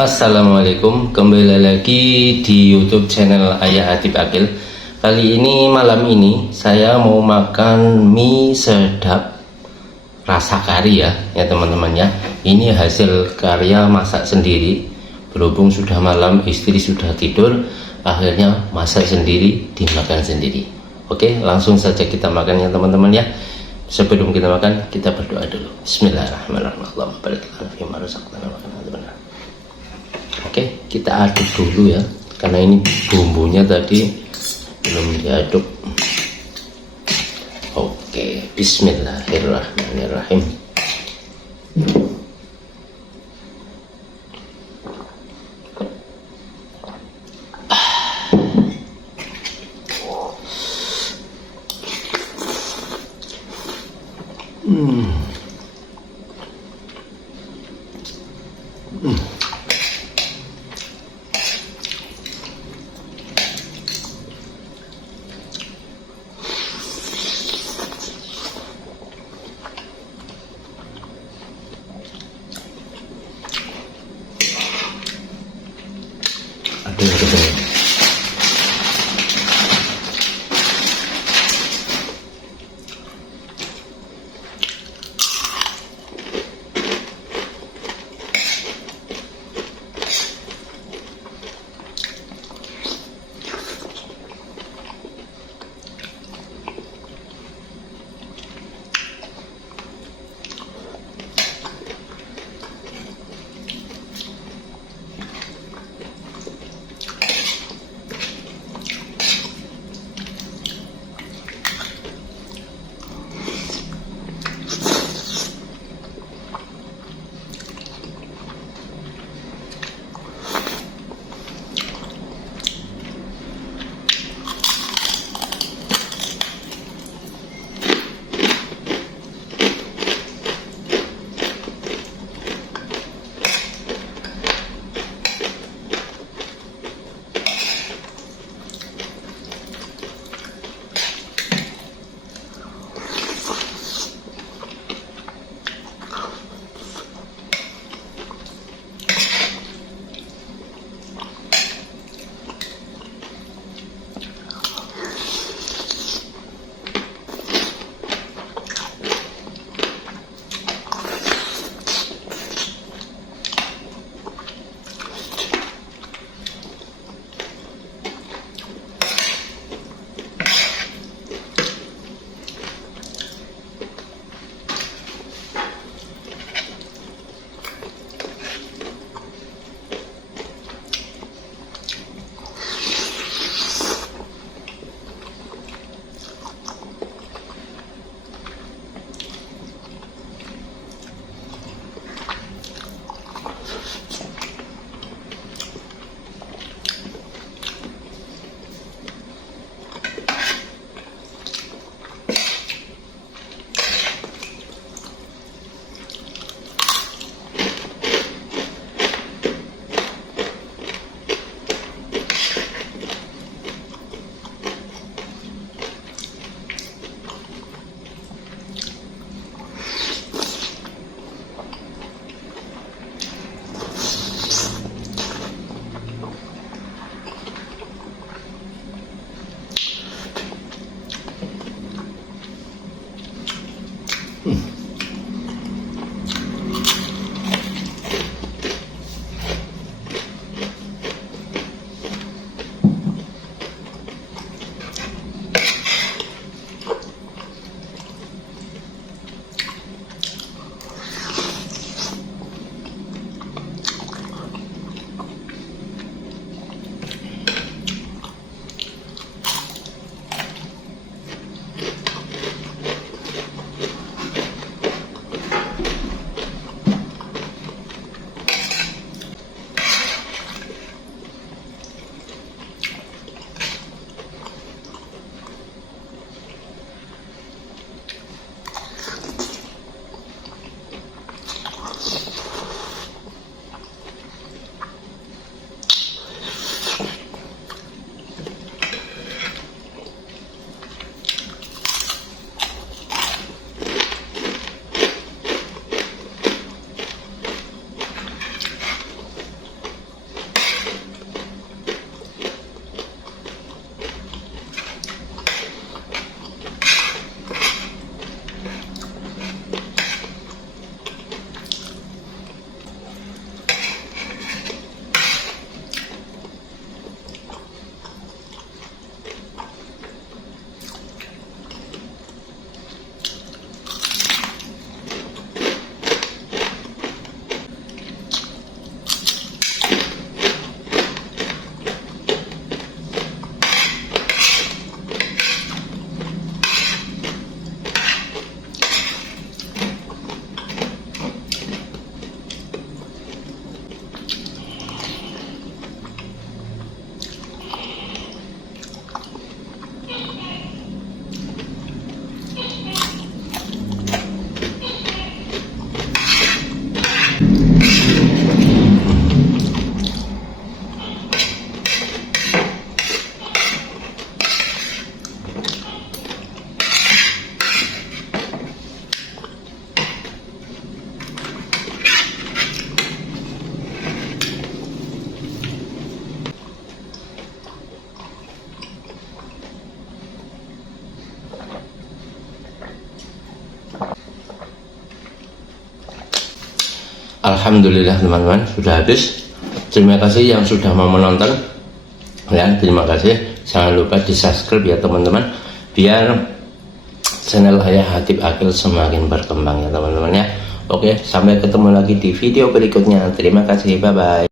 Assalamualaikum, kembali lagi di YouTube channel Ayah Hatip Akil. Kali ini malam ini saya mau makan mie sedap rasa kari ya teman-teman ya. Ini hasil karya masak sendiri. Berhubung sudah malam, istri sudah tidur, akhirnya masak sendiri, dimakan sendiri. Oke, langsung saja kita makan ya teman-teman ya. Sebelum kita makan, kita berdoa dulu. Bismillahirrahmanirrahim. Oke, kita aduk dulu ya, karena ini bumbunya tadi belum diaduk. Oke, bismillahirrahmanirrahim. Alhamdulillah teman-teman, sudah habis. Terima kasih yang sudah mau menonton ya, terima kasih. Jangan lupa di subscribe ya teman-teman, biar channel Ayah Hatip Aqil semakin berkembang ya teman-teman ya. Oke, sampai ketemu lagi di video berikutnya. Terima kasih, bye bye.